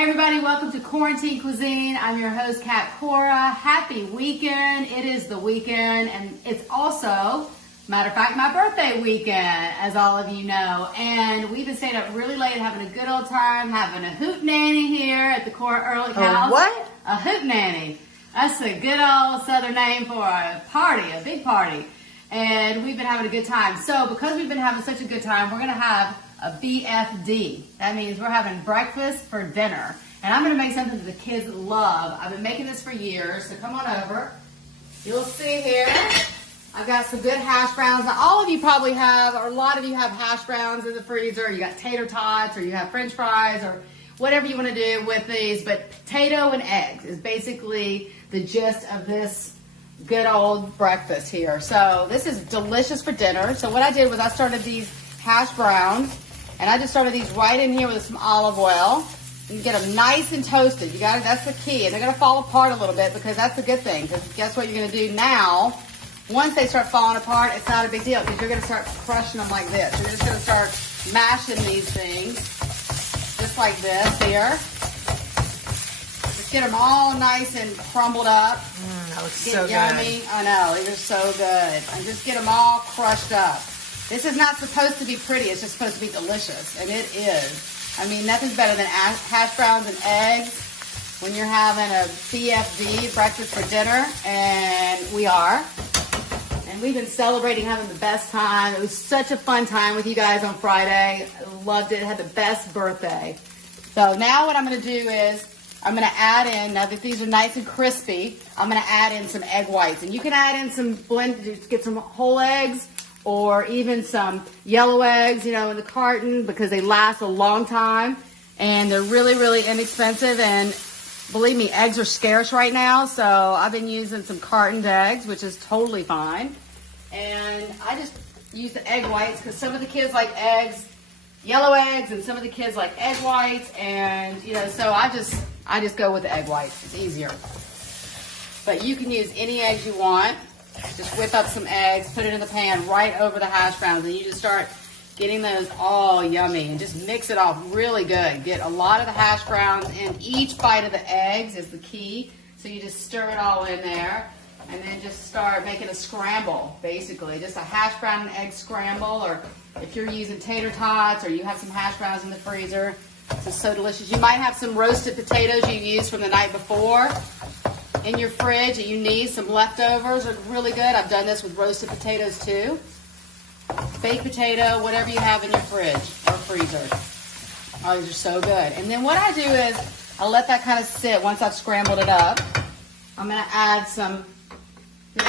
Hey everybody, welcome to CORA-ntine Cuisine. I'm your host, Kat Cora. Happy weekend. It is the weekend, and it's also, matter of fact, my birthday weekend, as all of you know. And we've been staying up really late, having a good old time, having a hootenanny here at the Corlich House. A what? A hootenanny. That's a good old southern name for a party, a big party. And we've been having a good time. So because we've been having such a good time, we're going to have a BFD. That means we're having breakfast for dinner. And I'm going to make something that the kids love. I've been making this for years, so come on over. You'll see here, I've got some good hash browns. Now, all of you probably have, or a lot of you have hash browns in the freezer. You got tater tots, or you have french fries, or whatever you want to do with these. But potato and eggs is basically the gist of this good old breakfast here. So this is delicious for dinner. So what I did was I started these hash browns, and I just started these right in here with some olive oil. You get them nice and toasted. You got it. That's the key. And they're going to fall apart a little bit because that's a good thing. Because guess what you're going to do now? Once they start falling apart, it's not a big deal because you're going to start crushing them like this. You're just going to start mashing these things just like this here. Just get them all nice and crumbled up. That looks Get so yummy. good. I know. These are so good. And just get them all crushed up. This is not supposed to be pretty. It's just supposed to be delicious. And it is. I mean, nothing's better than hash browns and eggs when you're having a BFD, breakfast for dinner. And we are. And we've been celebrating having the best time. It was such a fun time with you guys on Friday. I loved it. Had the best birthday. So now what I'm going to do is I'm going to add in, now that these are nice and crispy, I'm going to add in some egg whites. And you can add in some get some whole eggs, or even some yellow eggs, you know, in the carton, because they last a long time and they're really, really inexpensive. And believe me, eggs are scarce right now, so I've been using some cartoned eggs, which is totally fine. And I just use the egg whites because some of the kids like eggs, yellow eggs, and some of the kids like egg whites, and you know, so I just go with the egg whites. It's easier. But you can use any eggs you want. Just whip up some eggs, put it in the pan right over the hash browns, and you just start getting those all yummy and just mix it off really good. Get a lot of the hash browns in each bite of the eggs is the key. So you just stir it all in there and then just start making a scramble, basically. Just a hash brown and egg scramble, or if you're using tater tots or you have some hash browns in the freezer, this is so delicious. You might have some roasted potatoes you used from the night before in your fridge that you need, some leftovers are really good. I've done this with roasted potatoes too. Baked potato, whatever you have in your fridge or freezer. Oh, these are so good. And then what I do is I let that kind of sit once I've scrambled it up. I'm going to add some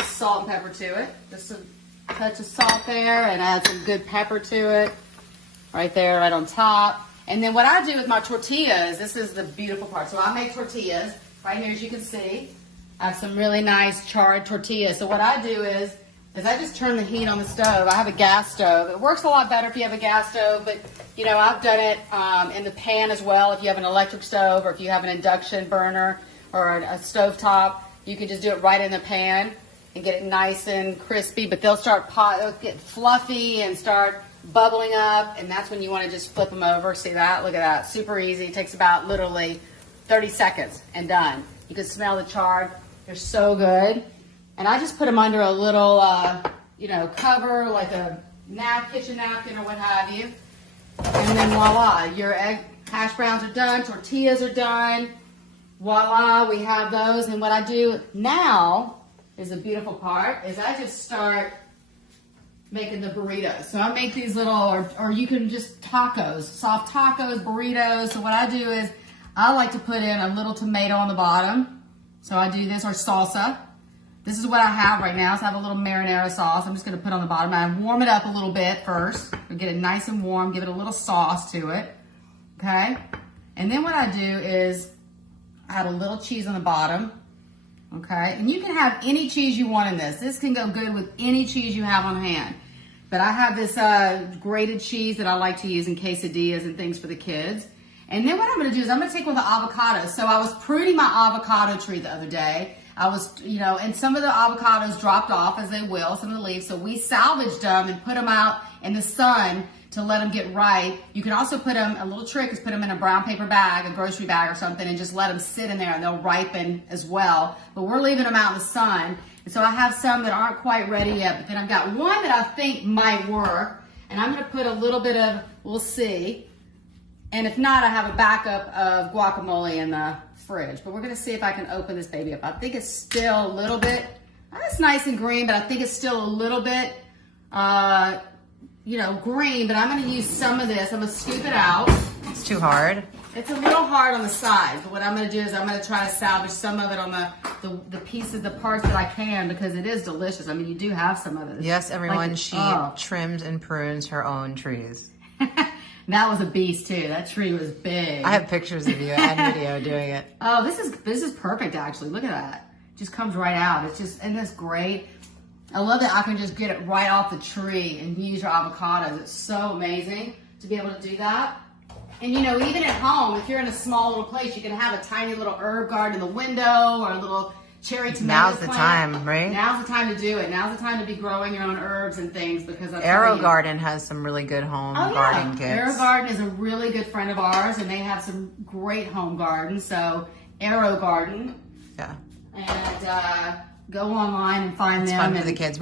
salt and pepper to it. Just a touch of salt there, and add some good pepper to it. Right there, right on top. And then what I do with my tortillas, this is the beautiful part. So I make tortillas right here, as you can see. I have some really nice charred tortillas. So what I do is I just turn the heat on the stove. I have a gas stove. It works a lot better if you have a gas stove, but you know, I've done it in the pan as well. If you have an electric stove, or if you have an induction burner or a stove top, you can just do it right in the pan and get it nice and crispy. But they'll get fluffy and start bubbling up, and that's when you want to just flip them over. See that? Look at that. Super easy. It takes about literally 30 seconds and done. You can smell the chard. They're so good. And I just put them under a little, cover, like a kitchen napkin or what have you. And then voila, your egg hash browns are done, tortillas are done. Voila, we have those. And what I do now is the beautiful part, is I just start making the burritos. So I make these little, or you can just tacos, soft tacos, burritos. So what I do is I like to put in a little tomato on the bottom. So I do this, or salsa. This is what I have right now. So I have a little marinara sauce. I'm just going to put on the bottom. I warm it up a little bit first. Get it nice and warm. Give it a little sauce to it. Okay? And then what I do is add a little cheese on the bottom. Okay? And you can have any cheese you want in this. This can go good with any cheese you have on hand. But I have this grated cheese that I like to use in quesadillas and things for the kids. And then what I'm going to do is I'm going to take one of the avocados. So I was pruning my avocado tree the other day. I was, and some of the avocados dropped off, as they will, some of the leaves. So we salvaged them and put them out in the sun to let them get ripe. You can also put them, a little trick is put them in a brown paper bag, a grocery bag or something, and just let them sit in there and they'll ripen as well. But we're leaving them out in the sun. And so I have some that aren't quite ready yet, but then I've got one that I think might work. And I'm gonna put a little bit of, we'll see. And if not, I have a backup of guacamole in the fridge. But we're gonna see if I can open this baby up. I think it's still a little bit, it's nice and green, but I think it's still a little bit, you know, green. But I'm gonna use some of this. I'm gonna scoop it out. It's too hard. It's a little hard on the sides, but what I'm gonna do is I'm gonna try to salvage some of it on the pieces, the parts that I can, because it is delicious. I mean, you do have some of it. Yes, everyone, like, she trims and prunes her own trees. That was a beast too. That tree was big. I have pictures of you and video doing it. Oh, this is perfect actually. Look at that. Just comes right out. It's just, and it's great. I love that I can just get it right off the tree and use your avocados. It's so amazing to be able to do that. And you know, even at home, if you're in a small little place, you can have a tiny little herb garden in the window or a little cherry tomato Now's the plant. time, right? Now's the time to do it. Now's the time to be growing your own herbs and things, because Arrow Garden has some really good home garden kits. Arrow Garden is a really good friend of ours, and they have some great home gardens. So Arrow Garden. Yeah. And go online and find them. It's fun for the kids.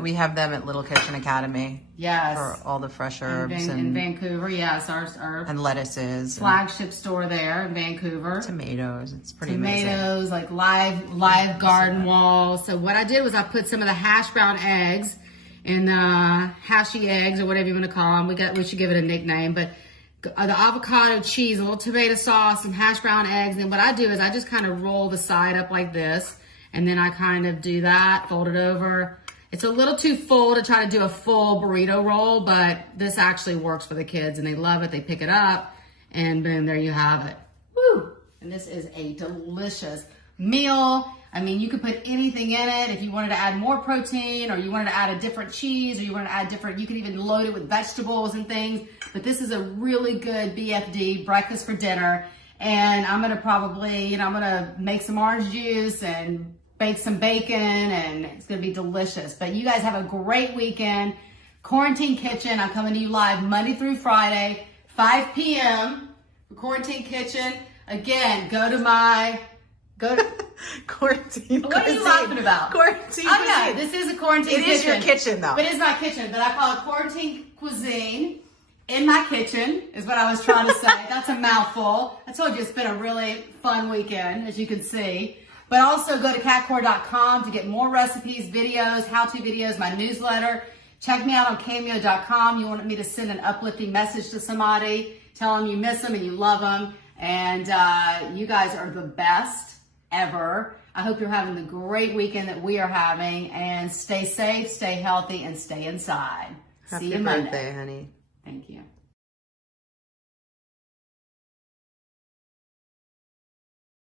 We have them at Little Kitchen Academy. Yes. For all the fresh herbs in Vancouver. Yes, our and lettuces. Flagship store there in Vancouver. Tomatoes. It's pretty amazing. Tomatoes, like live garden walls. So what I did was I put some of the hash brown eggs and Hashie Eggs, or whatever you want to call them. We should give it a nickname, but the avocado cheese, a little tomato sauce, some hash brown eggs. And what I do is I just kind of roll the side up like this. And then I kind of do that, fold it over. It's a little too full to try to do a full burrito roll, but this actually works for the kids and they love it. They pick it up and boom, there you have it. Woo! And this is a delicious meal. I mean, you could put anything in it. If you wanted to add more protein, or you wanted to add a different cheese, or you wanted to add different, you could even load it with vegetables and things. But this is a really good BFD, breakfast for dinner. And I'm gonna probably, you know, I'm gonna make some orange juice and bake some bacon, and it's gonna be delicious. But you guys have a great weekend. Quarantine Kitchen, I'm coming to you live Monday through Friday, 5 p.m. for Quarantine Kitchen. Again, go to Quarantine What are you Cuisine. laughing about? Quarantine Oh yeah, Cuisine. this is a Quarantine Kitchen. It is your kitchen though. But it's my kitchen, but I call it Quarantine Cuisine. In my kitchen is what I was trying to say. That's a mouthful. I told you it's been a really fun weekend, as you can see. But also go to catcore.com to get more recipes, videos, how-to videos, my newsletter. Check me out on cameo.com. You want me to send an uplifting message to somebody, tell them you miss them and you love them. And you guys are the best ever. I hope you're having the great weekend that we are having. And stay safe, stay healthy, and stay inside. See you Monday. Happy birthday, honey. Thank you.